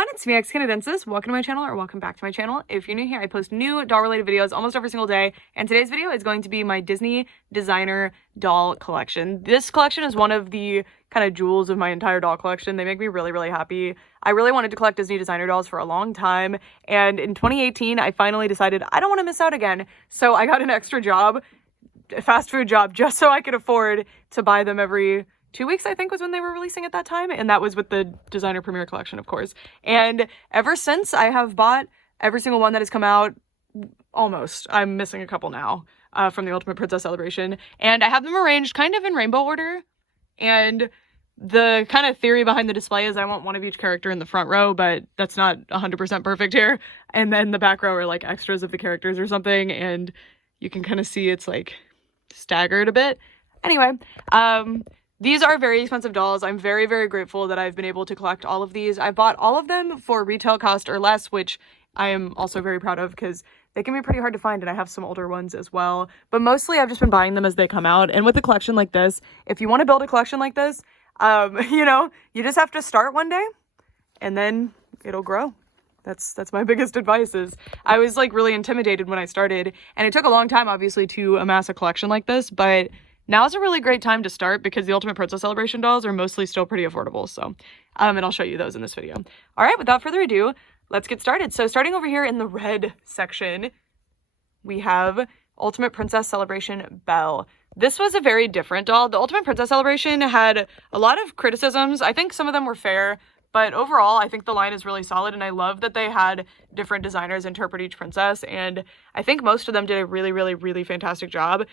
everyone, it's me, Canadensis. Welcome to my channel, or welcome back to my channel. If you're new here, I post new doll-related videos almost every single day, and today's video is going to be my Disney designer doll collection. This collection is one of the kind of jewels of my entire doll collection. They make me really, really happy. I really wanted to collect Disney designer dolls for a long time, and in 2018, I finally decided I don't want to miss out again, so I got an extra job, a fast food job, just so I could afford to buy them every 2 weeks, I think, was when they were releasing at that time, and that was with the designer premiere collection, of course. And ever since, I have bought every single one that has come out, almost. I'm missing a couple now from the Ultimate Princess Celebration, and I have them arranged kind of in rainbow order. And the kind of theory behind the display is I want one of each character in the front row, but that's not 100% perfect here. And then the back row are like extras of the characters or something, and you can kind of see it's like staggered a bit. Anyway, these are very expensive dolls. I'm very, very grateful that I've been able to collect all of these. I bought all of them for retail cost or less, which I am also very proud of because they can be pretty hard to find, and I have some older ones as well. But mostly I've just been buying them as they come out. And with a collection like this, if you want to build a collection like this, you know, you just have to start one day and then it'll grow. That's my biggest advice. Is I was like really intimidated when I started, and it took a long time obviously to amass a collection like this, but now's a really great time to start because the Ultimate Princess Celebration dolls are mostly still pretty affordable. So, and I'll show you those in this video. All right, without further ado, let's get started. So starting over here in the red section, we have Ultimate Princess Celebration Belle. This was a very different doll. The Ultimate Princess Celebration had a lot of criticisms. I think some of them were fair, but overall, I think the line is really solid, and I love that they had different designers interpret each princess, and I think most of them did a really, really, really fantastic job.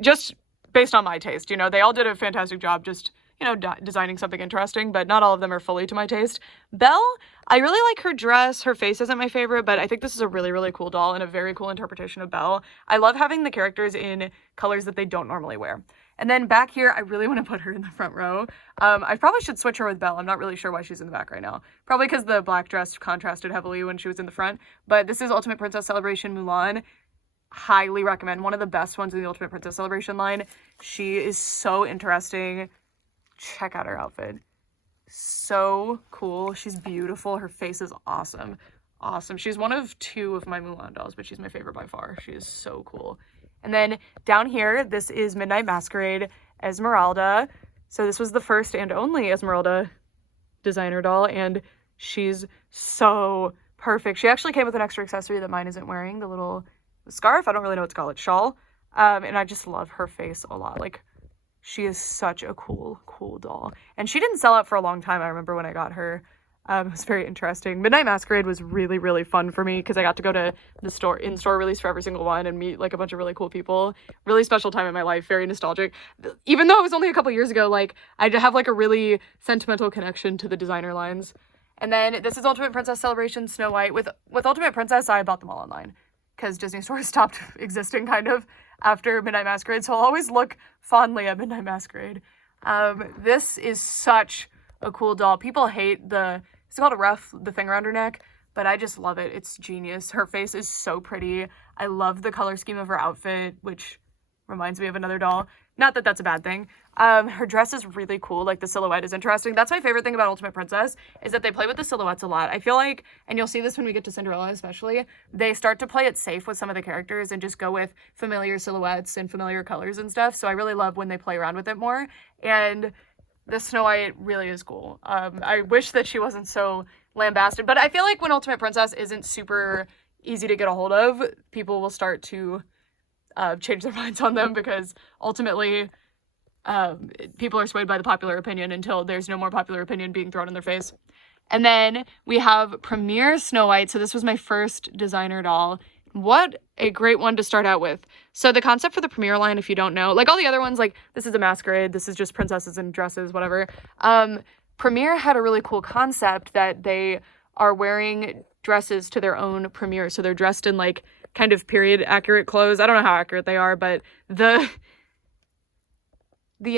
Just based on my taste, you know, they all did a fantastic job just, you know, designing something interesting, but not all of them are fully to my taste. Belle, I really like her dress. Her face isn't my favorite, but I think this is a really, really cool doll and a very cool interpretation of Belle. I love having the characters in colors that they don't normally wear. And then back here, I really want to put her in the front row. I probably should switch her with Belle. I'm not really sure why she's in the back right now. Probably because the black dress contrasted heavily when she was in the front. But this is Ultimate Princess Celebration Mulan. Highly recommend. One of the best ones in the Ultimate Princess Celebration line. She is so interesting. Check out her outfit. So cool. She's beautiful. Her face is awesome. Awesome. She's one of two of my Mulan dolls, but she's my favorite by far. She is so cool. And then down here, this is Midnight Masquerade Esmeralda. So this was the first and only Esmeralda designer doll, and she's so perfect. She actually came with an extra accessory that mine isn't wearing, the little scarf. I don't really know what to call it, shawl. And I just love her face a lot. Like, she is such a cool doll. And she didn't sell out for a long time. I remember when I got her. It was very interesting. Midnight Masquerade was really, really fun for me because I got to go to the in-store release for every single one and meet like a bunch of really cool people. Really special time in my life. Very nostalgic. Even though it was only a couple years ago, like, I have like a really sentimental connection to the designer lines. And then this is Ultimate Princess Celebration Snow White. With Ultimate Princess, I bought them all online, because Disney stores stopped existing kind of after Midnight Masquerade, so I'll always look fondly at Midnight Masquerade. This is such a cool doll. People hate it's called a ruff, the thing around her neck, but I just love it. It's genius. Her face is so pretty. I love the color scheme of her outfit, which reminds me of another doll. Not that that's a bad thing. Her dress is really cool. Like, the silhouette is interesting. That's my favorite thing about Ultimate Princess, is that they play with the silhouettes a lot. I feel like, and you'll see this when we get to Cinderella especially, they start to play it safe with some of the characters and just go with familiar silhouettes and familiar colors and stuff. So I really love when they play around with it more. And the Snow White really is cool. I wish that she wasn't so lambasted, but I feel like when Ultimate Princess isn't super easy to get a hold of, people will start to change their minds on them, because ultimately people are swayed by the popular opinion until there's no more popular opinion being thrown in their face. And then we have Premiere Snow White. So this was my first designer doll. What a great one to start out with. So the concept for the Premiere line, if you don't know, like all the other ones, like this is a Masquerade, this is just princesses in dresses, whatever. Premiere had a really cool concept that they are wearing dresses to their own premiere. So they're dressed in like kind of period accurate clothes. I don't know how accurate they are, but the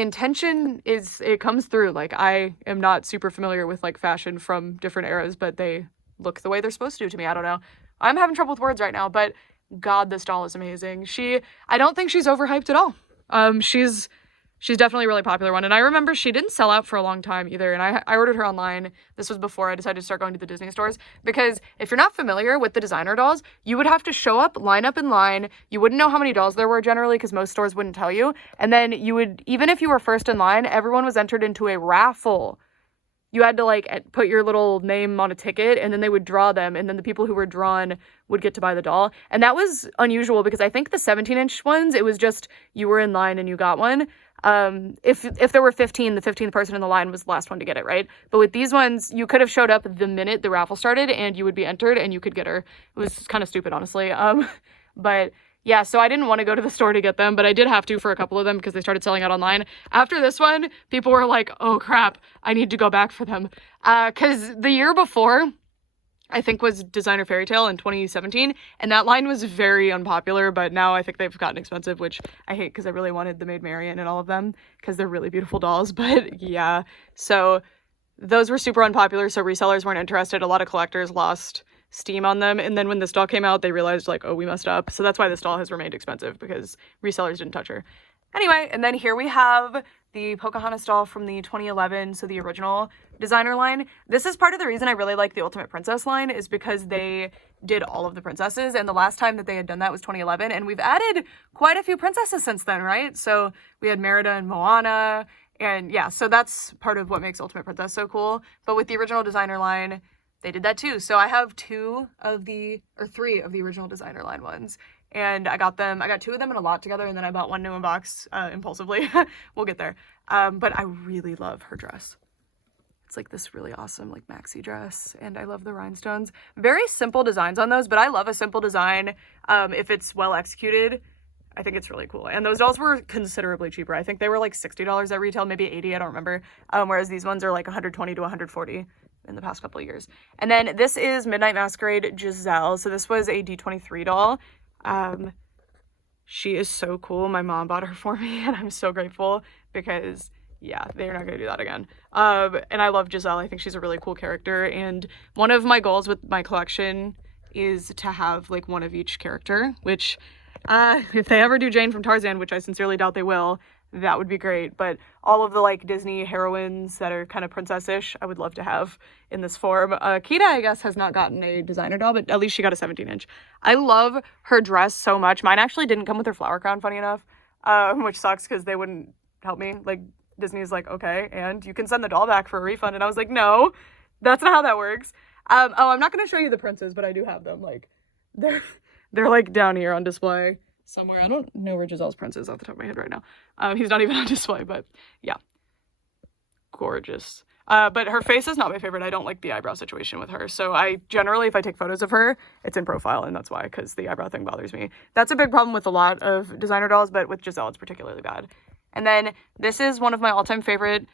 intention is, it comes through. Like, I am not super familiar with like fashion from different eras, but they look the way they're supposed to to me. I don't know. I'm having trouble with words right now, but God, this doll is amazing. I don't think she's overhyped at all. She's She's definitely a really popular one. And I remember she didn't sell out for a long time either. And I ordered her online. This was before I decided to start going to the Disney stores. Because if you're not familiar with the designer dolls, you would have to show up, line up in line. You wouldn't know how many dolls there were generally because most stores wouldn't tell you. And then you would, even if you were first in line, everyone was entered into a raffle. You had to like put your little name on a ticket and then they would draw them. And then the people who were drawn would get to buy the doll. And that was unusual because I think the 17-inch ones, it was just you were in line and you got one. If there were 15, the 15th person in the line was the last one to get it, right? But with these ones, you could have showed up the minute the raffle started and you would be entered and you could get her. It was kind of stupid, honestly. But yeah, so I didn't want to go to the store to get them, but I did have to for a couple of them because they started selling out online. After this one, people were like, oh crap, I need to go back for them. Because the year before, I think was Designer Fairy Tale in 2017, and that line was very unpopular, but now I think they've gotten expensive, which I hate because I really wanted the Maid Marian and all of them because they're really beautiful dolls, but yeah. So those were super unpopular, so resellers weren't interested. A lot of collectors lost steam on them, and then when this doll came out, they realized like, oh, we messed up. So that's why this doll has remained expensive because resellers didn't touch her. Anyway, and then here we have the Pocahontas doll from the 2011, so the original designer line. This is part of the reason I really like the Ultimate Princess line is because they did all of the princesses, and the last time that they had done that was 2011, and we've added quite a few princesses since then, right? So we had Merida and Moana, and yeah, so that's part of what makes Ultimate Princess so cool. But with the original designer line, they did that too. So I have three of the original designer line ones. And I got two of them in a lot together, and then I bought one new in box impulsively. We'll get there. But I really love her dress. It's like this really awesome like maxi dress, and I love the rhinestones. Very simple designs on those, but I love a simple design if it's well executed. I think it's really cool. And those dolls were considerably cheaper. I think they were like $60 at retail, maybe $80, I don't remember. Whereas these ones are like $120 to $140 in the past couple of years. And then this is Midnight Masquerade Giselle. So this was a D23 doll. She is so cool. My mom bought her for me, and I'm so grateful because yeah, they're not gonna do that again. And I love Giselle. I think she's a really cool character, and one of my goals with my collection is to have like one of each character, which if they ever do Jane from Tarzan, which I sincerely doubt they will, that would be great. But all of the like Disney heroines that are kind of princess-ish, I would love to have in this form. Kita, I guess, has not gotten a designer doll, but at least she got a 17-inch. I love her dress so much. Mine actually didn't come with her flower crown, funny enough, which sucks because they wouldn't help me. Like, Disney's like, okay, and you can send the doll back for a refund. And I was like, no, that's not how that works. Oh, I'm not going to show you the princes, but I do have them. Like, they're like down here on display somewhere. I don't know where Giselle's prince is off the top of my head right now. He's not even on display, but yeah. Gorgeous. But her face is not my favorite. I don't like the eyebrow situation with her. So I generally, if I take photos of her, it's in profile, and that's why, because the eyebrow thing bothers me. That's a big problem with a lot of designer dolls, but with Giselle, it's particularly bad. And then this is one of my all-time favorite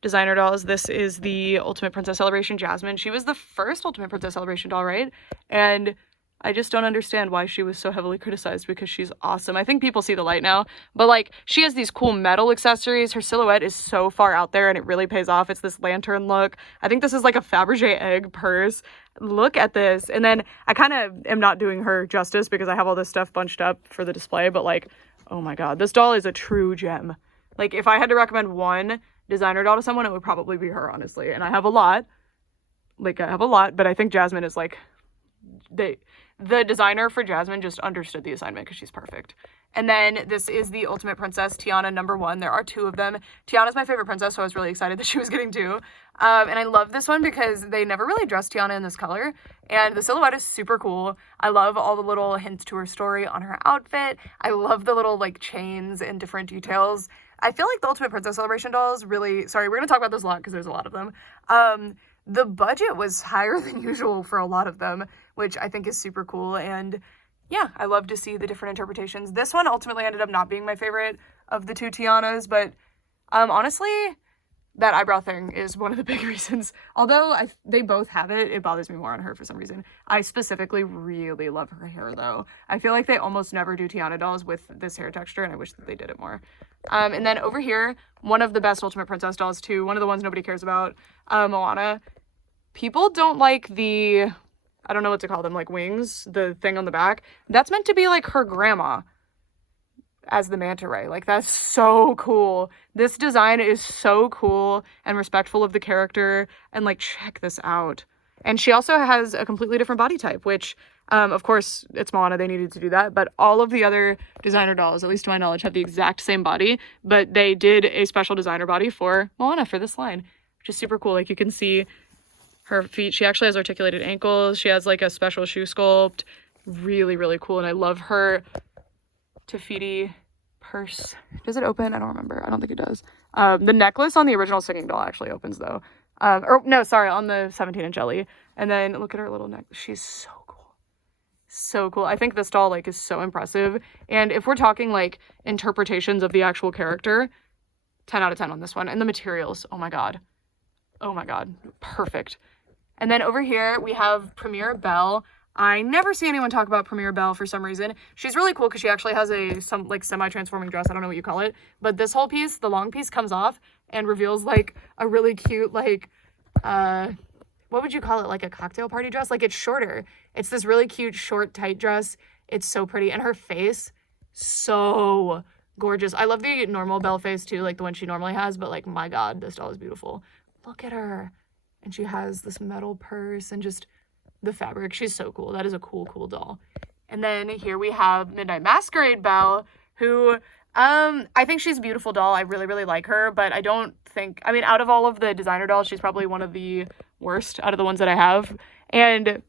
designer dolls. This is the Ultimate Princess Celebration Jasmine. She was the first Ultimate Princess Celebration doll, right? And I just don't understand why she was so heavily criticized because she's awesome. I think people see the light now, but like she has these cool metal accessories. Her silhouette is so far out there and it really pays off. It's this lantern look. I think this is like a Fabergé egg purse. Look at this. And then I kind of am not doing her justice because I have all this stuff bunched up for the display, but like, oh my God, this doll is a true gem. Like if I had to recommend one designer doll to someone, it would probably be her, honestly. And I have a lot, but I think Jasmine is like, the designer for Jasmine just understood the assignment because she's perfect. And then this is the Ultimate Princess Tiana #1. There are two of them. Tiana's my favorite princess, so I was really excited that she was getting two. And I love this one because they never really dressed Tiana in this color. And the silhouette is super cool. I love all the little hints to her story on her outfit. I love the little like chains and different details. I feel like the Ultimate Princess Celebration dolls really, sorry, we're going to talk about this a lot because there's a lot of them. The budget was higher than usual for a lot of them, which I think is super cool. And yeah, I love to see the different interpretations. This one ultimately ended up not being my favorite of the two Tianas, but honestly, that eyebrow thing is one of the big reasons. Although they both have it, it bothers me more on her for some reason. I specifically really love her hair, though. I feel like they almost never do Tiana dolls with this hair texture, and I wish that they did it more. And then over here, one of the best Ultimate Princess dolls, too, one of the ones nobody cares about, Moana. People don't like the, I don't know what to call them, like wings, the thing on the back. That's meant to be like her grandma. as the manta ray. Like, that's so cool. This design is so cool and respectful of the character. And like, check this out. And she also has a completely different body type, which, of course, it's Moana, they needed to do that, but all of the other designer dolls, at least to my knowledge, have the exact same body, but they did a special designer body for Moana for this line, which is super cool. Like, you can see her feet. She actually has articulated ankles. She has like a special shoe sculpt. Really, really cool. And I love her Tafiti purse. Does it open? I don't remember. I don't think it does. The necklace on the original singing doll actually opens though. Or no, sorry, on the 17-inch Ellie. And then look at her little neck. She's so cool. So cool. I think this doll like is so impressive. And if we're talking like interpretations of the actual character, 10 out of 10 on this one. And the materials, oh my god. Oh my god. Perfect. And then over here we have Premier Belle. I never see anyone talk about Premier Belle for some reason. She's really cool because she actually has some like semi-transforming dress. I don't know what you call it. But this whole piece, the long piece, comes off and reveals like a really cute like, what would you call it? Like a cocktail party dress? Like, it's shorter. It's this really cute short tight dress. It's so pretty. And her face, so gorgeous. I love the normal Belle face too, like the one she normally has. But like, my god, this doll is beautiful. Look at her. And she has this metal purse and just the fabric. She's so cool. That is a cool, cool doll. And then here we have Midnight Masquerade Belle, who, I think she's a beautiful doll. I really, really like her, but I don't think, I mean, out of all of the designer dolls, she's probably one of the worst out of the ones that I have. And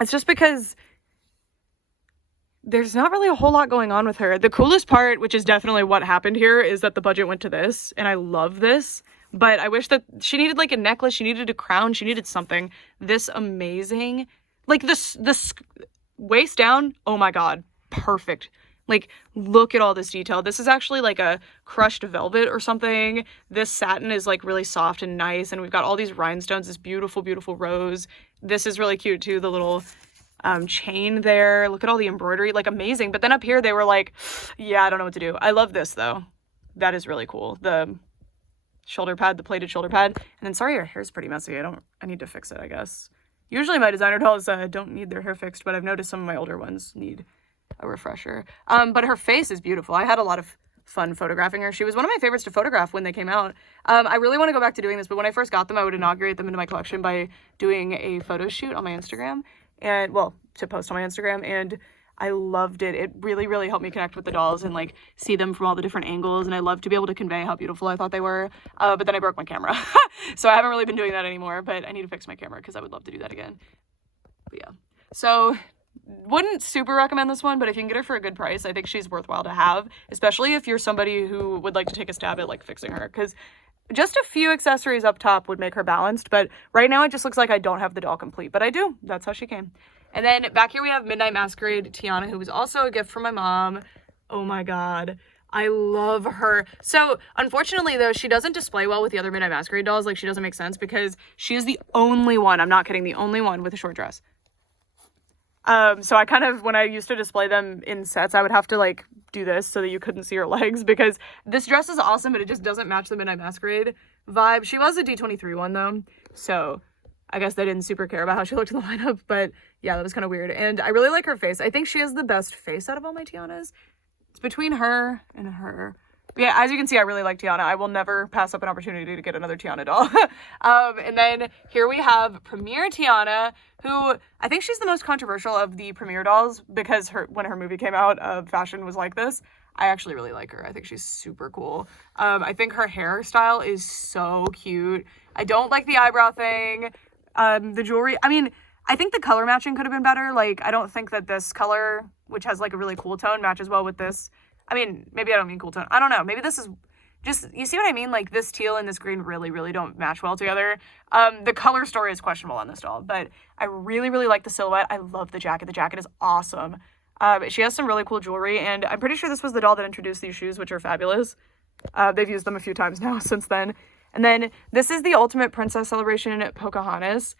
it's just because there's not really a whole lot going on with her. The coolest part, which is definitely what happened here, is that the budget went to this, and I love this. But I wish that she needed like a necklace, she needed a crown, she needed something. This amazing, like this waist down, oh my god, perfect. Like, look at all this detail. This is actually like a crushed velvet or something. This satin is like really soft and nice, and we've got all these rhinestones, this beautiful, beautiful rose. This is really cute too, the little chain there. Look at all the embroidery, like amazing. But then up here they were like, yeah, I don't know what to do. I love this though. That is really cool. The shoulder pad, the plated shoulder pad. And then, sorry, your hair's pretty messy. I need to fix it, I guess. Usually my designer dolls don't need their hair fixed, but I've noticed some of my older ones need a refresher. But her face is beautiful. I had a lot of fun photographing her. She was one of my favorites to photograph when they came out. I really want to go back to doing this, but when I first got them, I would inaugurate them into my collection by doing a photo shoot on my Instagram, and, well, to post on my Instagram, and I loved it. It really, really helped me connect with the dolls and like see them from all the different angles. And I love to be able to convey how beautiful I thought they were. But then I broke my camera. So I haven't really been doing that anymore, but I need to fix my camera because I would love to do that again. But yeah. So wouldn't super recommend this one, but if you can get her for a good price, I think she's worthwhile to have, especially if you're somebody who would like to take a stab at like fixing her, because just a few accessories up top would make her balanced. But right now it just looks like I don't have the doll complete, but I do. That's how she came. And then back here we have Midnight Masquerade Tiana, who was also a gift from my mom. Oh my god. I love her. So, unfortunately, though, she doesn't display well with the other Midnight Masquerade dolls. Like, she doesn't make sense because she is the only one, I'm not kidding, the only one with a short dress. So I kind of, when I used to display them in sets, I would have to, like, do this so that you couldn't see her legs, because this dress is awesome, but it just doesn't match the Midnight Masquerade vibe. She was a D23 one, though, so I guess they didn't super care about how she looked in the lineup, but yeah, that was kind of weird. And I really like her face. I think she has the best face out of all my Tianas. It's between her and her. But yeah, as you can see, I really like Tiana. I will never pass up an opportunity to get another Tiana doll. And then here we have Premier Tiana, who I think she's the most controversial of the Premier dolls, because when her movie came out, fashion was like this. I actually really like her. I think she's super cool. I think her hairstyle is so cute. I don't like the eyebrow thing. The jewelry, I mean, I think the color matching could have been better. Like, I don't think that this color, which has like a really cool tone, matches well with this. I mean, maybe I don't mean cool tone. I don't know. Maybe this is just, you see what I mean? Like, this teal and this green really, really don't match well together. The color story is questionable on this doll, but I really, really like the silhouette. I love the jacket. The jacket is awesome. She has some really cool jewelry, and I'm pretty sure this was the doll that introduced these shoes, which are fabulous. They've used them a few times now since then. And then this is the ultimate princess celebration at Pocahontas.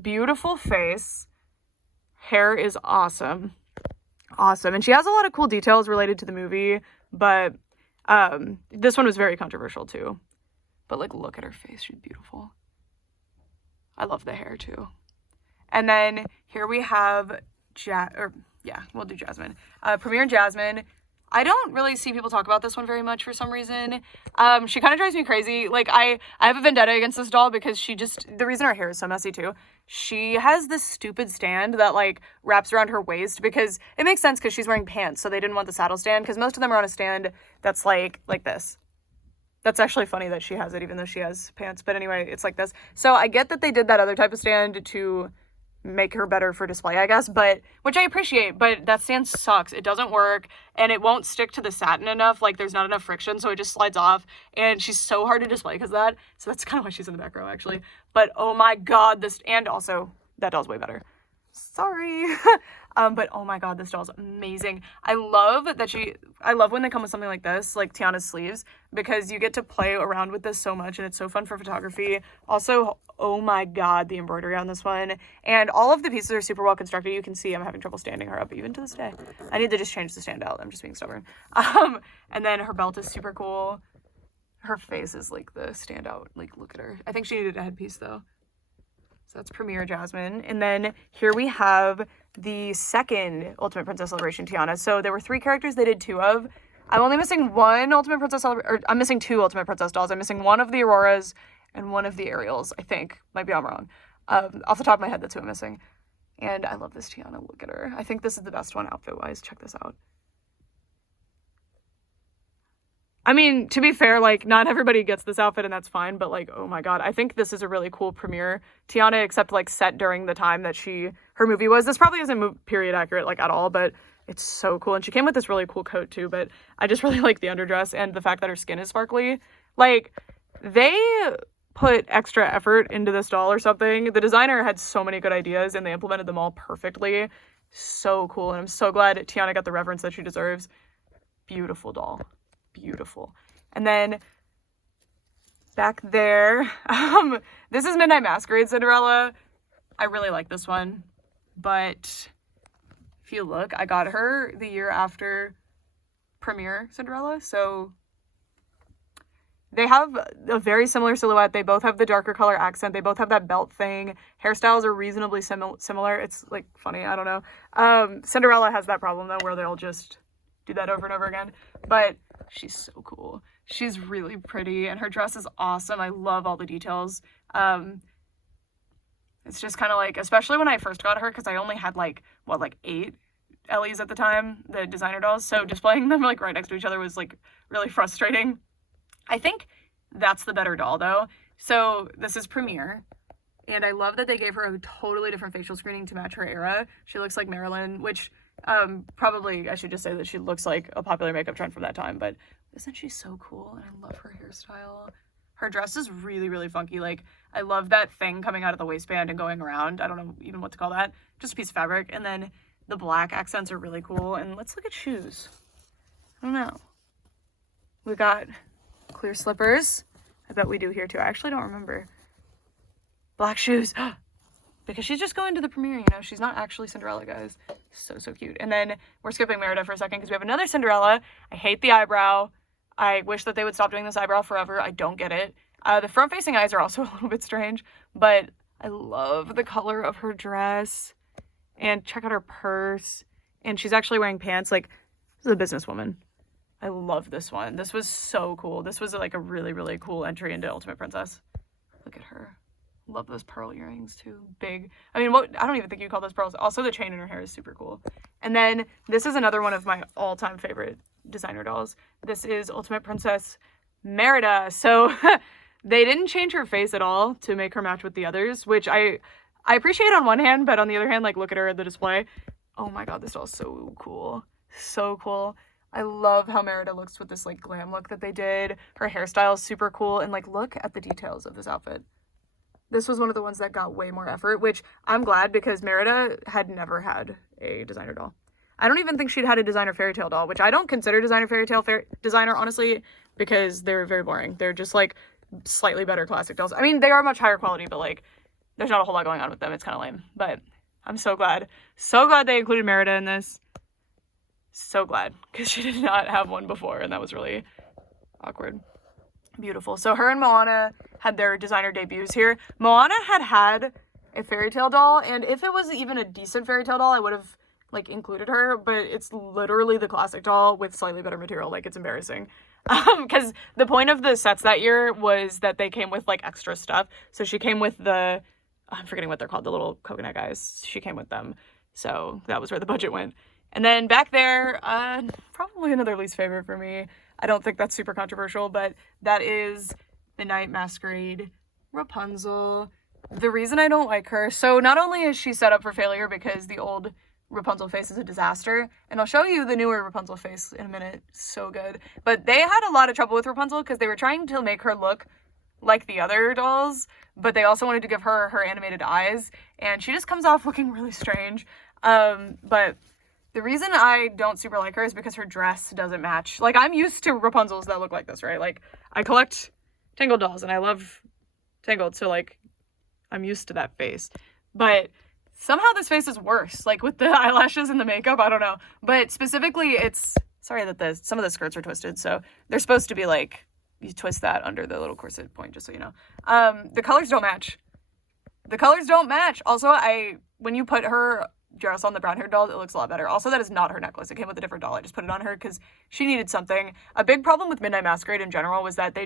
Beautiful face. Hair is awesome. Awesome. And she has a lot of cool details related to the movie, but this one was very controversial too. But like, look at her face. She's beautiful. I love the hair too. And then here we have we'll do Jasmine. Premier Jasmine. I don't really see people talk about this one very much for some reason. She kind of drives me crazy. Like, I have a vendetta against this doll because the reason her hair is so messy too, she has this stupid stand that, like, wraps around her waist, because it makes sense because she's wearing pants, so they didn't want the saddle stand, because most of them are on a stand that's like this. That's actually funny that she has it, even though she has pants, but anyway, it's like this. So I get that they did that other type of stand to make her better for display, I guess, but which I appreciate, but that stand sucks. It doesn't work, and it won't stick to the satin enough. Like, there's not enough friction, so it just slides off, and she's so hard to display because of that. So that's kind of why she's in the back row, actually. But oh my god, and also that doll's way better. Sorry. But oh my god, this doll's amazing. I love when they come with something like this, like Tiana's sleeves, because you get to play around with this so much, and it's so fun for photography. Also, oh my god, the embroidery on this one, and all of the pieces are super well constructed. You can see I'm having trouble standing her up even to this day. I need to just change the stand out. I'm just being stubborn. And then her belt is super cool. Her face is like the standout. Like, look at her. I think she needed a headpiece though. So that's Premier Jasmine. And then here we have the second Ultimate Princess Celebration Tiana. So there were 3 characters they did 2 of. I'm only missing one Ultimate Princess I'm missing 2 Ultimate Princess dolls. I'm missing one of the Auroras and one of the Ariels, I think. Might be I'm wrong. Off the top of my head, that's who I'm missing. And I love this Tiana. Look at her. I think this is the best one outfit-wise. Check this out. I mean, to be fair, like, not everybody gets this outfit, and that's fine, but, like, oh my god, I think this is a really cool premiere Tiana, except, like, set during the time that her movie was. This probably isn't period accurate, like, at all, but it's so cool, and she came with this really cool coat, too, but I just really like the underdress, and the fact that her skin is sparkly. Like, they put extra effort into this doll or something. The designer had so many good ideas, and they implemented them all perfectly. So cool, and I'm so glad Tiana got the reverence that she deserves. Beautiful doll. Beautiful. And then back there, this is Midnight Masquerade Cinderella. I really like this one, but if you look, I got her the year after premiere Cinderella, so they have a very similar silhouette. They both have the darker color accent. They both have that belt thing. Hairstyles are reasonably similar. It's, like, funny. I don't know. Cinderella has that problem, though, where they'll just do that over and over again, but she's so cool. She's really pretty, and her dress is awesome. I love all the details. It's just kind of like, especially when I first got her, because I only had, like, 8 Ellies at the time, the designer dolls, so displaying them, like, right next to each other was, like, really frustrating. I think that's the better doll, though. So this is Premiere, and I love that they gave her a totally different facial screening to match her era. She looks like Marilyn, which probably I should just say that she looks like a popular makeup trend from that time, but isn't she so cool? And I love her hairstyle. Her dress is really, really funky. Like, I love that thing coming out of the waistband and going around. I don't know even what to call that. Just a piece of fabric. And then the black accents are really cool. And let's look at shoes. I don't know. We got clear slippers. I bet we do here too. I actually don't remember. Black shoes. Because she's just going to the premiere, you know? She's not actually Cinderella, guys. So, so cute. And then we're skipping Merida for a second because we have another Cinderella. I hate the eyebrow. I wish that they would stop doing this eyebrow forever. I don't get it. The front-facing eyes are also a little bit strange, but I love the color of her dress. And check out her purse. And she's actually wearing pants. Like, this is a businesswoman. I love this one. This was so cool. This was, like, a really, really cool entry into Ultimate Princess. Look at her. Love those pearl earrings too. Big. I mean, I don't even think you call those pearls. Also, the chain in her hair is super cool. And then this is another one of my all-time favorite designer dolls. This is Ultimate Princess Merida. So they didn't change her face at all to make her match with the others, which I appreciate on one hand, but on the other hand, like, look at her at the display. Oh my god, this doll is so cool. So cool. I love how Merida looks with this, like, glam look that they did. Her hairstyle is super cool, and, like, look at the details of this outfit. This was one of the ones that got way more effort, which I'm glad, because Merida had never had a designer doll. I don't even think she'd had a designer fairy tale doll, which I don't consider designer fairy tale designer, honestly, because they're very boring. They're just, like, slightly better classic dolls. I mean, they are much higher quality, but, like, there's not a whole lot going on with them. It's kind of lame, but I'm so glad. So glad they included Merida in this. So glad, because she did not have one before, and that was really awkward. Beautiful. So her and Moana had their designer debuts here. Moana had a fairy tale doll, and if it was even a decent fairy tale doll, I would have like included her, but it's literally the classic doll with slightly better material. Like, it's embarrassing. Because the point of the sets that year was that they came with like extra stuff. So she came with the, I'm forgetting what they're called, the little coconut guys. She came with them. So that was where the budget went. And then back there, probably another least favorite for me. I don't think that's super controversial, but that is Midnight Masquerade Rapunzel. The reason I don't like her, so not only is she set up for failure because the old Rapunzel face is a disaster, and I'll show you the newer Rapunzel face in a minute, so good, but they had a lot of trouble with Rapunzel because they were trying to make her look like the other dolls, but they also wanted to give her her animated eyes, and she just comes off looking really strange. But the reason I don't super like her is because her dress doesn't match. Like, I'm used to Rapunzels that look like this, right? Like, I collect Tangled dolls, and I love Tangled, so, like, I'm used to that face. But somehow this face is worse, like, with the eyelashes and the makeup, I don't know. But specifically, it's, sorry that some of the skirts are twisted, so they're supposed to be, like, you twist that under the little corset point, just so you know. The colors don't match. The colors don't match. Also, when you put her dress on the brown haired doll, it looks a lot better. Also, that is not her necklace. It came with a different doll. I just put it on her because she needed something. A big problem with Midnight Masquerade in general was that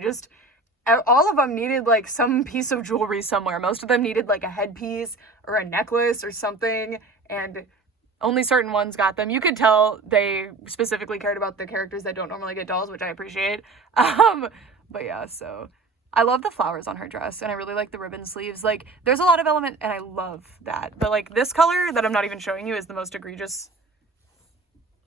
all of them needed like some piece of jewelry somewhere. Most of them needed like a headpiece or a necklace or something, and only certain ones got them. You could tell they specifically cared about the characters that don't normally get dolls, which I appreciate. But yeah, so I love the flowers on her dress, and I really like the ribbon sleeves. Like, there's a lot of element, and I love that. But, like, this color that I'm not even showing you is the most egregious.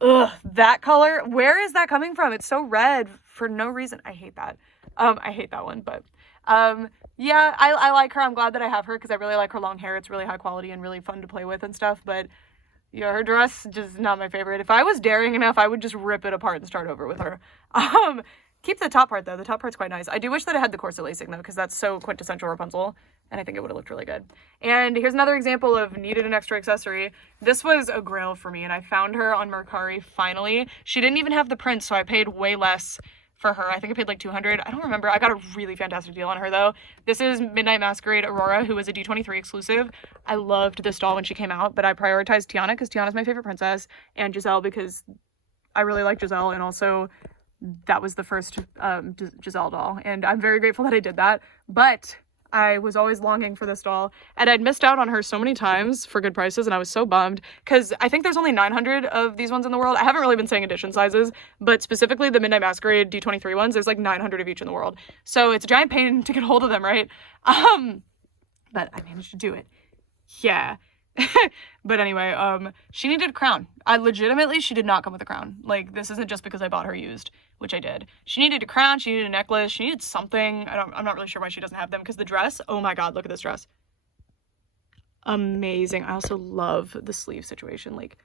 Ugh, that color. Where is that coming from? It's so red for no reason. I hate that. I hate that one, but, yeah, I like her. I'm glad that I have her because I really like her long hair. It's really high quality and really fun to play with and stuff, but yeah, her dress just not my favorite. If I was daring enough, I would just rip it apart and start over with her. Keep the top part, though. The top part's quite nice. I do wish that it had the corset lacing, though, because that's so quintessential Rapunzel, and I think it would have looked really good. And here's another example of needed an extra accessory. This was a grail for me, and I found her on Mercari, finally. She didn't even have the prints, so I paid way less for her. I think I paid like $200. I don't remember. I got a really fantastic deal on her, though. This is Midnight Masquerade Aurora, who was a D23 exclusive. I loved this doll when she came out, but I prioritized Tiana because Tiana's my favorite princess, and Giselle because I really like Giselle, and also that was the first Giselle doll, and I'm very grateful that I did that. But I was always longing for this doll, and I'd missed out on her so many times for good prices, and I was so bummed because I think there's only 900 of these ones in the world. I haven't really been saying edition sizes, but specifically the Midnight Masquerade D23 ones, there's like 900 of each in the world, so it's a giant pain to get hold of them, right? But I managed to do it. Yeah. But anyway, she needed a crown. She did not come with a crown. Like, this isn't just because I bought her used, which I did. She needed a crown, she needed a necklace, she needed something. I'm not really sure why she doesn't have them, because the dress, oh my god, look at this dress. Amazing. I also love the sleeve situation. Like,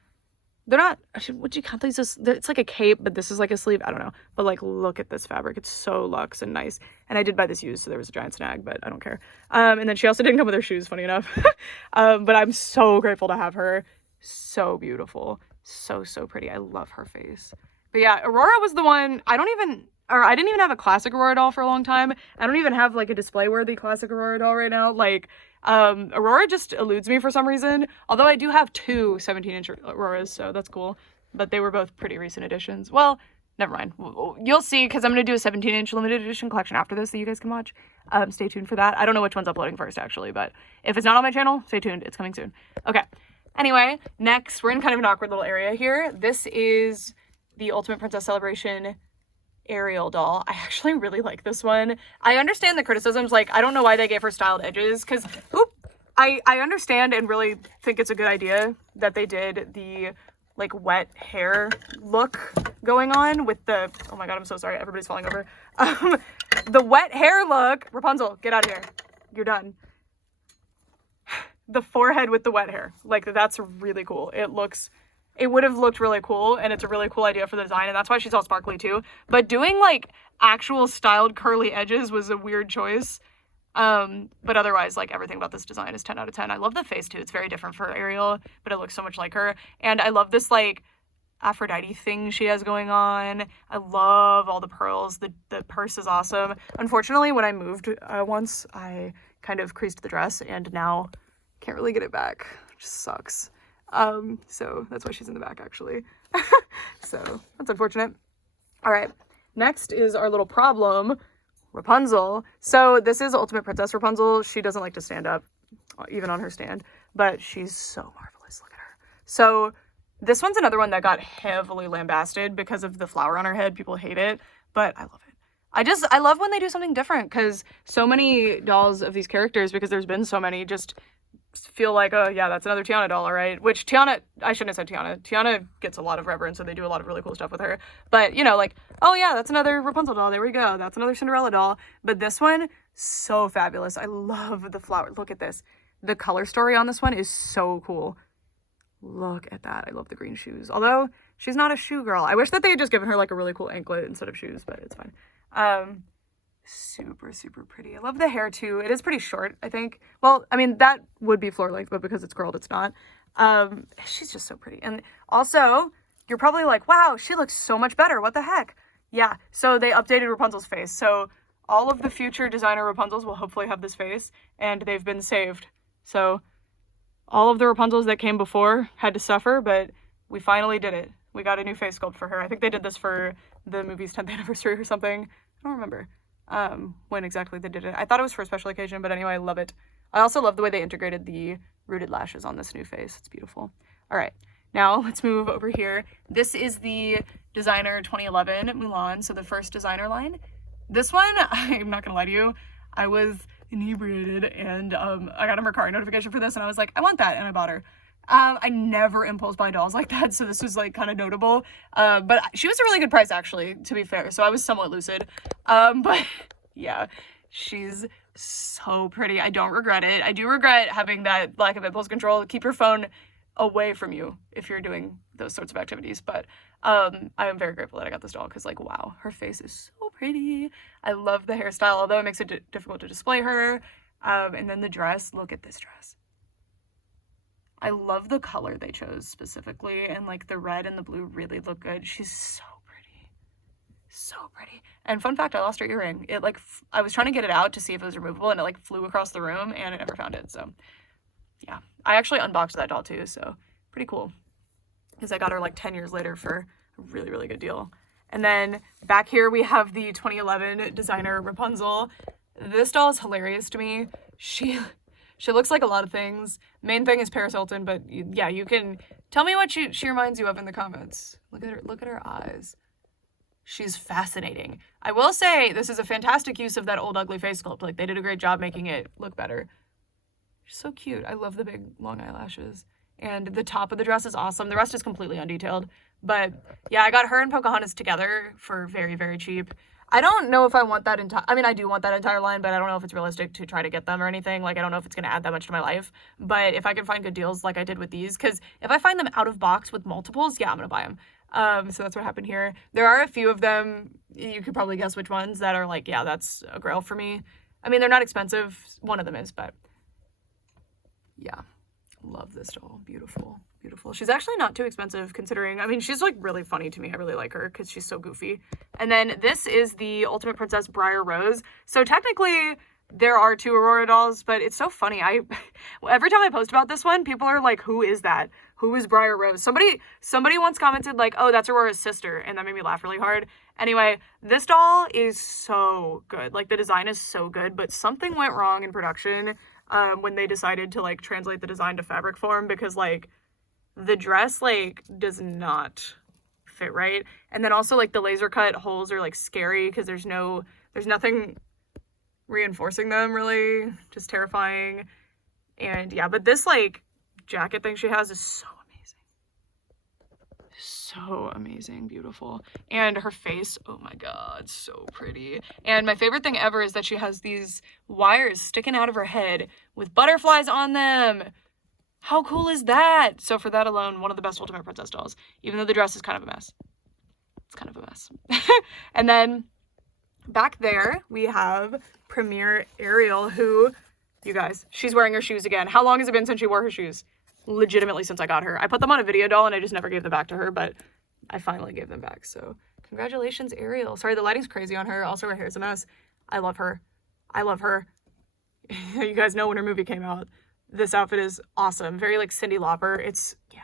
they're not, would you count these as, it's like a cape, but this is like a sleeve, I don't know. But like, look at this fabric, it's so luxe and nice. And I did buy this used, so there was a giant snag, but I don't care. And then she also didn't come with her shoes, funny enough. But I'm so grateful to have her. So beautiful. So pretty. I love her face. But yeah, Aurora was the one, I didn't even have a classic Aurora doll for a long time. I don't even have like a display-worthy classic Aurora doll right now. Like, Aurora just eludes me for some reason, although I do have two 17-inch Auroras, so that's cool, but they were both pretty recent additions. Well, never mind. You'll see, because I'm going to do a 17-inch limited edition collection after this that you guys can watch. Stay tuned for that. I don't know which one's uploading first, actually, but if it's not on my channel, stay tuned. It's coming soon. Okay. Anyway, next, we're in kind of an awkward little area here. This is the Ultimate Princess Celebration Ariel doll. I actually really like this one. I understand the criticisms, like, I don't know why they gave her styled edges, because, I understand and really think it's a good idea that they did the, like, wet hair look going on with the, oh my god, I'm so sorry, everybody's falling over. The wet hair look, Rapunzel, get out of here. You're done. The forehead with the wet hair, like, that's really cool. It would have looked really cool, and it's a really cool idea for the design, and that's why she's all sparkly too. But doing like actual styled curly edges was a weird choice. But otherwise, like, everything about this design is 10 out of 10. I love the face too. It's very different for Ariel, but it looks so much like her. And I love this like Aphrodite thing she has going on. I love all the pearls. The purse is awesome. Unfortunately, when I moved once, I kind of creased the dress, and now can't really get it back. It just sucks. So that's why she's in the back, actually. So that's unfortunate. All right, next is our little problem, Rapunzel. So this is Ultimate Princess Rapunzel. She doesn't like to stand up, even on her stand, but she's so marvelous. Look at her. So this one's another one that got heavily lambasted because of the flower on her head. People hate it, but I love it. I love when they do something different, because so many dolls of these characters, because there's been so many, just feel like, oh yeah, that's another Tiana doll, all right? Which Tiana, I shouldn't have said Tiana. Tiana gets a lot of reverence, so they do a lot of really cool stuff with her. But, you know, like, oh yeah, that's another Rapunzel doll. There we go. That's another Cinderella doll. But this one, so fabulous. I love the flower. Look at this. The color story on this one is so cool. Look at that. I love the green shoes. Although, she's not a shoe girl. I wish that they had just given her like a really cool anklet instead of shoes, but it's fine. Super, super pretty. I love the hair too. It is pretty short, I think. Well, I mean, that would be floor length, but because it's curled, it's not. She's just so pretty. And also, you're probably like, wow, she looks so much better. What the heck? Yeah, so they updated Rapunzel's face. So all of the future designer Rapunzels will hopefully have this face, and they've been saved. So all of the Rapunzels that came before had to suffer, but we finally did it. We got a new face sculpt for her. I think they did this for the movie's 10th anniversary or something. I don't remember when exactly they did it. I thought it was for a special occasion, but anyway, I love it. I also love the way they integrated the rooted lashes on this new face. It's beautiful. All right, now let's move over here. This is the designer 2011 Mulan, so the first designer line. This one, I'm not gonna lie to you, I was inebriated and I got a Mercari notification for this and I was like, I want that, and I bought her. I never impulse buy dolls like that, so this was like kind of notable. But she was a really good price, actually, to be fair, so I was somewhat lucid. But yeah, she's so pretty. I don't regret it. I do regret having that lack of impulse control. Keep your phone away from you if you're doing those sorts of activities. But I am very grateful that I got this doll, because like, wow, her face is so pretty. I love the hairstyle, although it makes it difficult to display her. And then the dress, look at this dress. I love the color they chose specifically, and like the red and the blue really look good. She's so pretty. So pretty. And fun fact, I lost her earring. It like, I was trying to get it out to see if it was removable, and it like flew across the room and I never found it. So yeah, I actually unboxed that doll too, so pretty cool, because I got her like 10 years later for a really, really good deal. And then back here we have the 2011 designer Rapunzel. This doll is hilarious to me. She looks like a lot of things. Main thing is Paris Hilton, but yeah, you can tell me what she reminds you of in the comments. Look at her eyes. She's fascinating. I will say this is a fantastic use of that old ugly face sculpt. Like, they did a great job making it look better. She's so cute. I love the big long eyelashes. And the top of the dress is awesome. The rest is completely undetailed. But yeah, I got her and Pocahontas together for very, very cheap. I don't know if I want that entire, I mean, I do want that entire line, but I don't know if it's realistic to try to get them or anything. Like, I don't know if it's going to add that much to my life. But if I can find good deals like I did with these, because if I find them out of box with multiples, yeah, I'm going to buy them. So that's what happened here. There are a few of them, you could probably guess which ones, that are like, yeah, that's a grail for me. I mean, they're not expensive. One of them is, but yeah. Love this doll. Beautiful. Beautiful. She's actually not too expensive considering, I mean, she's like really funny to me. I really like her because she's so goofy. And then this is the Ultimate Princess Briar Rose. So technically there are two Aurora dolls, but it's so funny. Every time I post about this one, people are like, who is that? Who is Briar Rose? Somebody once commented like, oh, that's Aurora's sister. And that made me laugh really hard. Anyway, this doll is so good. Like, the design is so good, but something went wrong in production when they decided to like translate the design to fabric form, because like the dress like does not fit right. And then also like the laser cut holes are like scary because there's nothing reinforcing them really, just terrifying. And yeah, but this like jacket thing she has is so amazing, beautiful. And her face, oh my god, so pretty. And my favorite thing ever is that she has these wires sticking out of her head with butterflies on them. How cool is that? So for that alone, one of the best Ultimate Princess dolls, even though the dress is kind of a mess. It's kind of a mess. And then back there we have Premier Ariel, who, you guys, she's wearing her shoes again. How long has it been since she wore her shoes? Legitimately since I got her. I put them on a video doll and I just never gave them back to her, but I finally gave them back. So congratulations, Ariel. Sorry, the lighting's crazy on her. Also, her hair's a mess. I love her. I love her. You guys know when her movie came out. This outfit is awesome. Very like Cyndi Lauper. It's, yeah,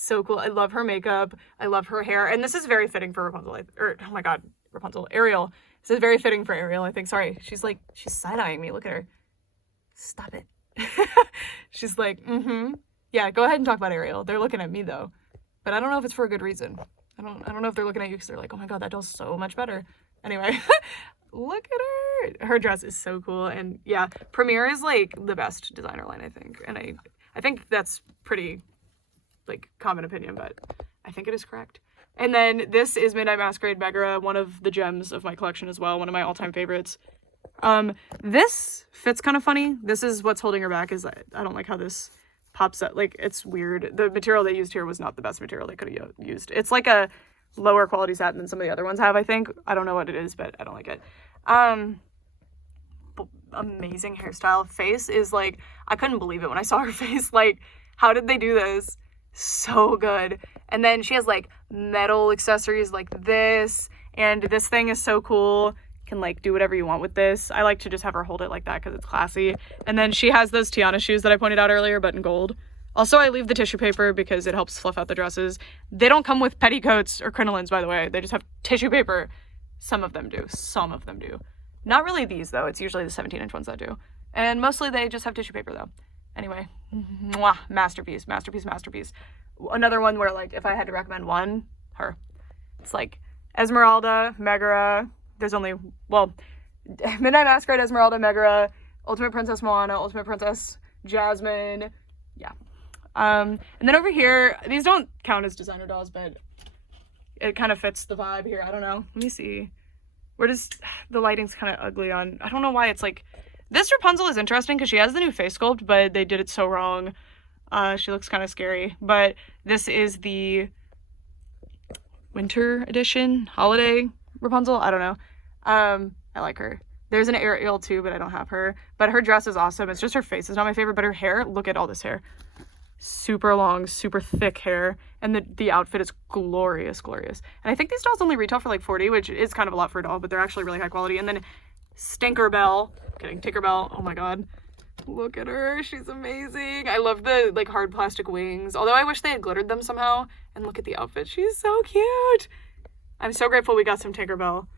So cool. I love her makeup. I love her hair. And this is very fitting for Rapunzel. Oh my God, Rapunzel. Ariel. This is very fitting for Ariel, I think. Sorry. She's side-eyeing me. Look at her. Stop it. She's like, yeah, go ahead and talk about Ariel. They're looking at me though. But I don't know if it's for a good reason. I don't know if they're looking at you because they're like, oh my God, that doll's so much better. Anyway, look at her. Her dress is so cool. And yeah, Premier is like the best designer line, I think. And I think that's pretty like common opinion, but I think it is correct. And then this is Midnight Masquerade Megara, one of the gems of my collection as well, one of my all-time favorites. This fits kind of funny. This is what's holding her back, is I don't like how this pops up. Like, it's weird. The material they used here was not the best material they could have used. It's like a lower quality satin than some of the other ones have, I think. I don't know what it is, but I don't like it. Amazing hairstyle. Face is like, I couldn't believe it when I saw her face. Like, how did they do this? So good. And then she has like metal accessories like this, and this thing is so cool. Can like do whatever you want with this. I like to just have her hold it like that because it's classy. And then she has those Tiana shoes that I pointed out earlier, but in gold. Also, I leave the tissue paper because it helps fluff out the dresses. They don't come with petticoats or crinolines, by the way. They just have tissue paper. Some of them do. Some of them do. Not really these, though. It's usually the 17-inch ones that do. And mostly they just have tissue paper, though. Anyway, mwah, masterpiece, masterpiece, masterpiece. Another one where, like, if I had to recommend one, her. It's like Esmeralda, Megara. There's only, well, Midnight Masquerade, Esmeralda, Megara, Ultimate Princess Moana, Ultimate Princess Jasmine. Yeah. And then over here, these don't count as designer dolls, but it kind of fits the vibe here. I don't know. Let me see. Where does the lighting's kind of ugly on? I don't know why it's like, this Rapunzel is interesting because she has the new face sculpt, but they did it so wrong. She looks kind of scary. But this is the winter edition, holiday Rapunzel. I don't know. I like her. There's an Ariel too, but I don't have her. But her dress is awesome. It's just her face is not my favorite, but her hair, look at all this hair. Super long, super thick hair. And the outfit is glorious, glorious. And I think these dolls only retail for like $40, which is kind of a lot for a doll, but they're actually really high quality. And then Tinkerbell. Oh my God. Look at her. She's amazing. I love the like hard plastic wings. Although I wish they had glittered them somehow. And look at the outfit. She's so cute. I'm so grateful we got some Tinkerbell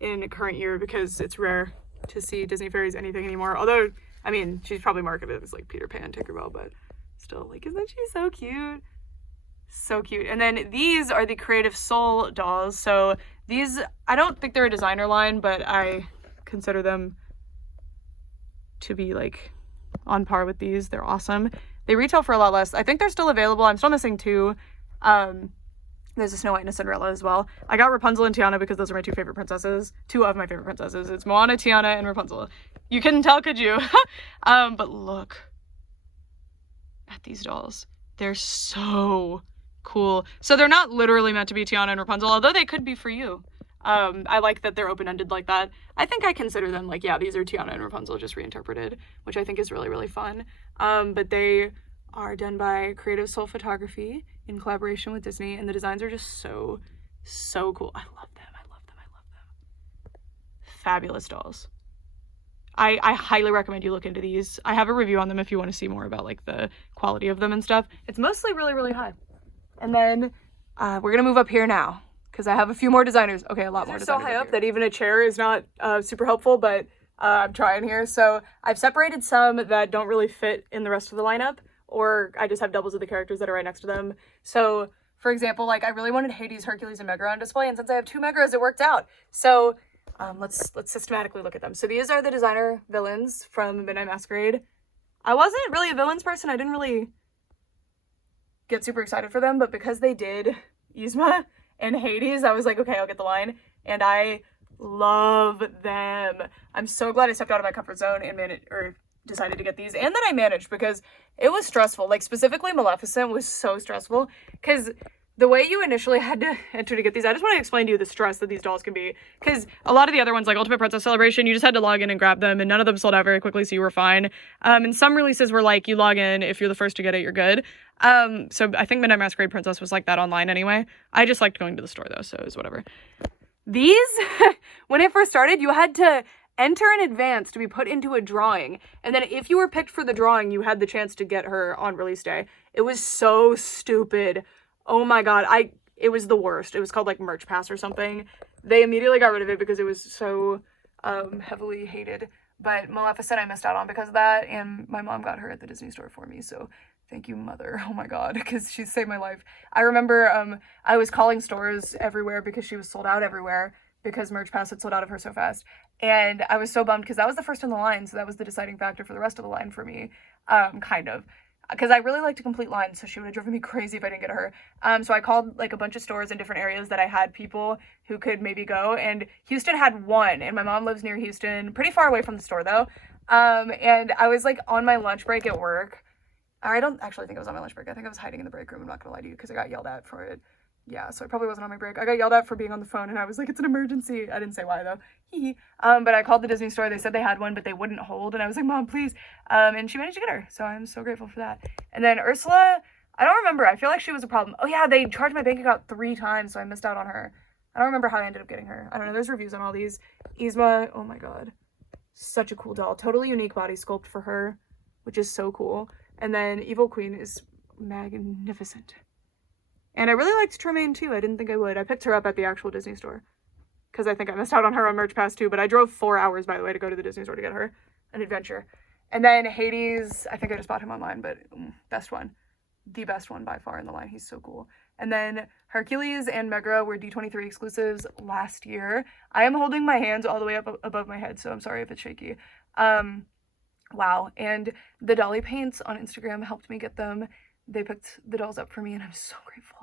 in the current year because it's rare to see Disney fairies anything anymore. Although, I mean, she's probably marketed as like Peter Pan Tinkerbell, but still, like, isn't she so cute? So cute. And then these are the Creative Soul dolls. So these, I don't think they're a designer line, but I consider them to be like on par with these. They're awesome. They retail for a lot less. I think they're still available. I'm still missing two. There's a Snow White and a Cinderella as well. I got Rapunzel and Tiana because those are my two favorite princesses. Two of my favorite princesses. It's Moana, Tiana, and Rapunzel. You couldn't tell, could you? But look at these dolls. They're so cool. So they're not literally meant to be Tiana and Rapunzel, although they could be for you. I like that they're open-ended like that. I think I consider them like, yeah, these are Tiana and Rapunzel just reinterpreted, which I think is really, really fun. But they are done by Creative Soul Photography in collaboration with Disney, and the designs are just so, so cool. I love them. I love them. I love them. Fabulous dolls. I highly recommend you look into these. I have a review on them if you want to see more about like the quality of them and stuff. It's mostly really, really high. And then we're gonna move up here now because I have a few more designers. Okay, a lot more designers. So high up that even a chair is not super helpful, but I'm trying here. So I've separated some that don't really fit in the rest of the lineup, or I just have doubles of the characters that are right next to them. So for example, like I really wanted Hades, Hercules, and Megara on display, and since I have two Megaras, it worked out. So let's systematically look at them. So these are the designer villains from Midnight Masquerade. I wasn't really a villains person. I didn't really get super excited for them, but because they did Yzma and Hades, I was like, okay, I'll get the line. And I love them. I'm so glad I stepped out of my comfort zone and decided to get these, and that I managed because it was stressful. Like specifically Maleficent was so stressful because the way you initially had to enter to get these, I just want to explain to you the stress that these dolls can be, because a lot of the other ones like Ultimate Princess Celebration, you just had to log in and grab them, and none of them sold out very quickly, so you were fine. And some releases were like, you log in, if you're the first to get it, you're good. So I think Midnight Masquerade Princess was like that online anyway. I just liked going to the store though, so it was whatever. These, when it first started, you had to enter in advance to be put into a drawing. And then if you were picked for the drawing, you had the chance to get her on release day. It was so stupid. Oh my God. It was the worst. It was called like Merch Pass or something. They immediately got rid of it because it was so heavily hated. But Maleficent I missed out on because of that, and my mom got her at the Disney store for me, so thank you, mother. Oh my God, because she saved my life. I remember I was calling stores everywhere because she was sold out everywhere because Merch Pass had sold out of her so fast. And I was so bummed because that was the first in the line, so that was the deciding factor for the rest of the line for me, kind of. Because I really like to complete lines, so she would have driven me crazy if I didn't get her. So I called like a bunch of stores in different areas that I had people who could maybe go, and Houston had one, and my mom lives near Houston, pretty far away from the store though. And I was like on my lunch break at work. I don't actually think I was on my lunch break. I think I was hiding in the break room. I'm not gonna lie to you because I got yelled at for it. Yeah, so I probably wasn't on my break. I got yelled at for being on the phone, and I was like, it's an emergency. I didn't say why though. But I called the Disney store. They said they had one, but they wouldn't hold, and I was like, Mom, please. And she managed to get her, so I'm so grateful for that. And then Ursula, I don't remember. I feel like she was a problem. Oh yeah, they charged my bank account 3 times, so I missed out on her. I don't remember how I ended up getting her. I don't know. There's reviews on all these. Yzma, oh my God, such a cool doll. Totally unique body sculpt for her, which is so cool. And then Evil Queen is magnificent. And I really liked Tremaine too. I didn't think I would. I picked her up at the actual Disney store because I think I missed out on her on Merch Pass too, but I drove 4 hours, by the way, to go to the Disney store to get her. An adventure. And then Hades, I think I just bought him online, but best one. The best one by far in the line. He's so cool. And then Hercules and Megra were D23 exclusives last year. I am holding my hands all the way up above my head, so I'm sorry if it's shaky. Wow. And the Dolly Paints on Instagram helped me get them. They picked the dolls up for me, and I'm so grateful.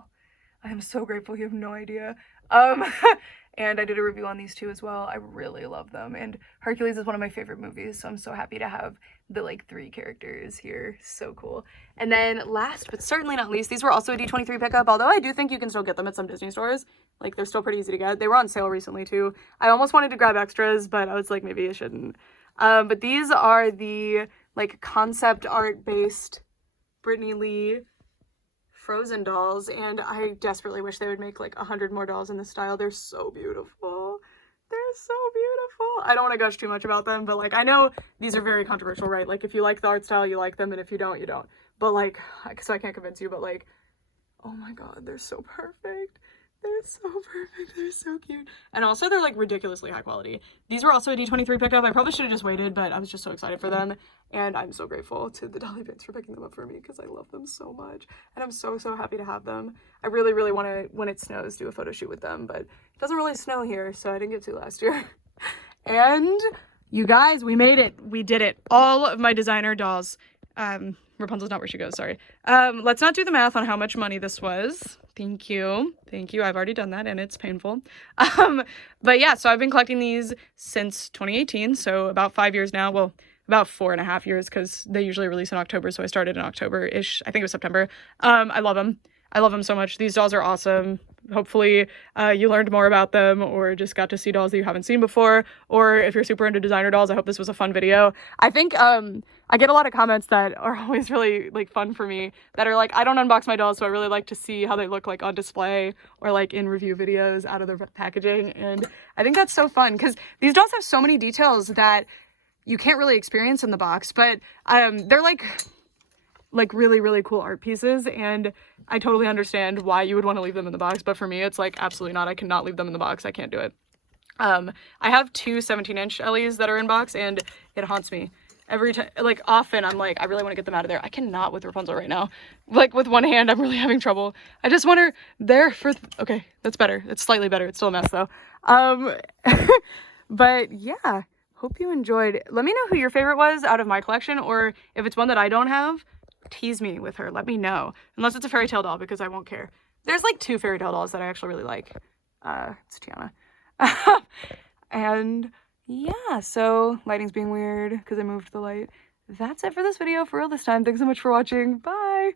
I am so grateful. You have no idea. And I did a review on these two as well. I really love them. And Hercules is one of my favorite movies, so I'm so happy to have the like 3 characters here. So cool. And then last but certainly not least, these were also a D23 pickup, although I do think you can still get them at some Disney stores. Like, they're still pretty easy to get. They were on sale recently too. I almost wanted to grab extras, but I was like, maybe I shouldn't. But these are the like concept art based Brittany Lee Frozen dolls, and I desperately wish they would make like 100 more dolls in this style. They're so beautiful. They're so beautiful. I don't want to gush too much about them, but like, I know these are very controversial, right? Like, if you like the art style, you like them, and if you don't, you don't. But like, so I can't convince you, but like, oh my God, they're so perfect. They're so perfect. They're so cute. And also they're like ridiculously high quality. These were also a D23 pickup. I probably should have just waited, but I was just so excited for them. And I'm so grateful to the Dolly Paints for picking them up for me because I love them so much. And I'm so, so happy to have them. I really, really want to, when it snows, do a photo shoot with them, but it doesn't really snow here, so I didn't get to last year. And you guys, we made it. We did it. All of my designer dolls. Rapunzel's not where she goes, sorry. Let's not do the math on how much money this was. Thank you. Thank you. I've already done that and it's painful. But yeah, so I've been collecting these since 2018, so about 5 years now. Well, about 4.5 years because they usually release in October, so I started in October-ish. I think it was September. I love them. I love them so much. These dolls are awesome. Hopefully you learned more about them or just got to see dolls that you haven't seen before. Or if you're super into designer dolls, I hope this was a fun video. I think I get a lot of comments that are always really like fun for me that are like, I don't unbox my dolls, so I really like to see how they look like on display or like in review videos out of their packaging. And I think that's so fun because these dolls have so many details that you can't really experience in the box, but they're like really, really cool art pieces, and I totally understand why you would want to leave them in the box, but for me, it's like, absolutely not. I cannot leave them in the box. I can't do it. I have 2 17-inch Ellies that are in box, and it haunts me. Every time, like, often I'm like, I really want to get them out of there. I cannot with Rapunzel right now. Like, with one hand, I'm really having trouble. I just want her there for, okay, that's better. It's slightly better. It's still a mess, though. But, yeah, hope you enjoyed. Let me know who your favorite was out of my collection, or if it's one that I don't have, tease me with her. Let me know. Unless it's a fairy tale doll, because I won't care. There's, like, 2 fairy tale dolls that I actually really like. It's Tiana. And yeah, so lighting's being weird because I moved the light. That's it for this video for real this time. Thanks so much for watching. Bye!